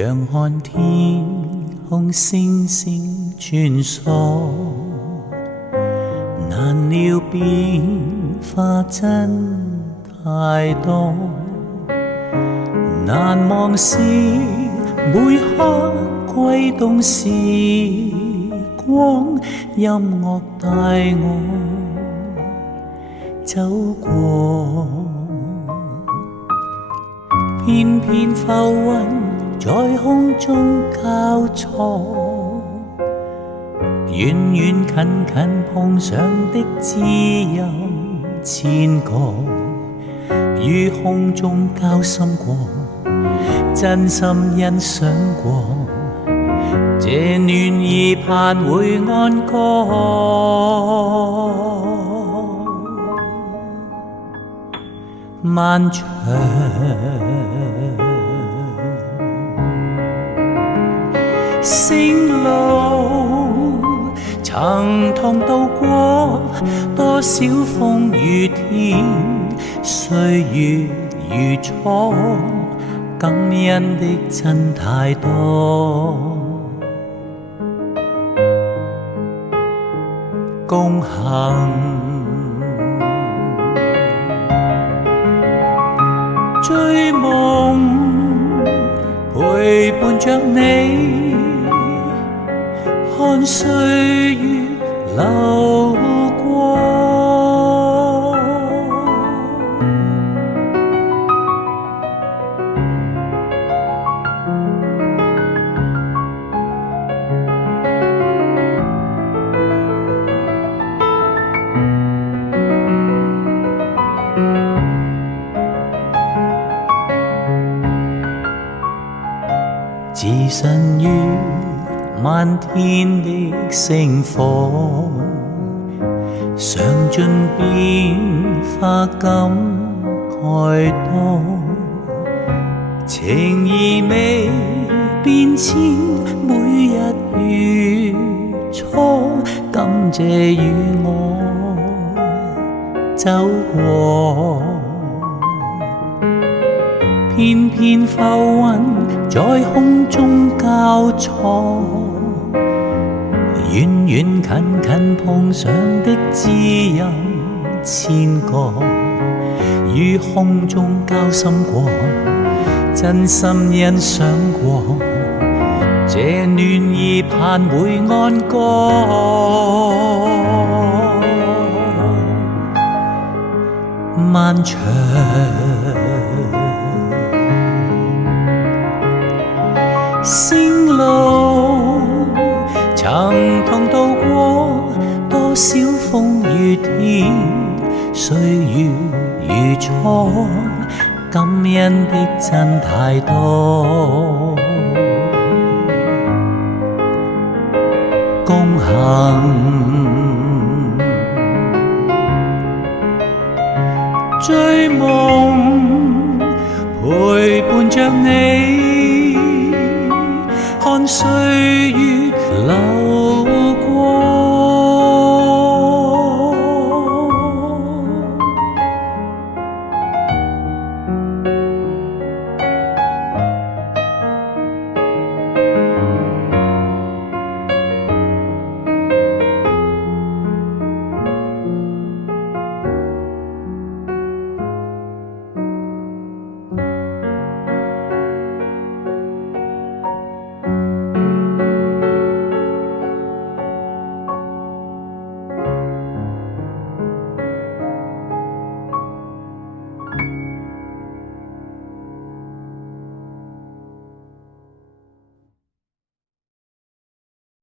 讓看天空星星穿梭，難料變化真太多，難忘是每刻悸動時光，音樂帶我走過，片片浮雲在空中交錯，遠遠近近碰上的只有千個，於空中交心過，真心欣賞過，這暖意盼會安歌。漫長星路，曾同渡過多少風雨天，歲月如初，感恩的真太多。共行追夢，陪伴着你，看歲月流過。置身於漫天的星火，嘗盡變化感慨多，情義未變遷，每日如初，感謝與我走過，片片浮雲在空中交錯，遠遠近近碰上的只有千個，於空中交心過，真心欣賞過，這暖意盼會安歌。漫長星路，曾同渡過多少風雨天，歲月如初，感恩的真太多。共行追夢，陪伴着你，看歲月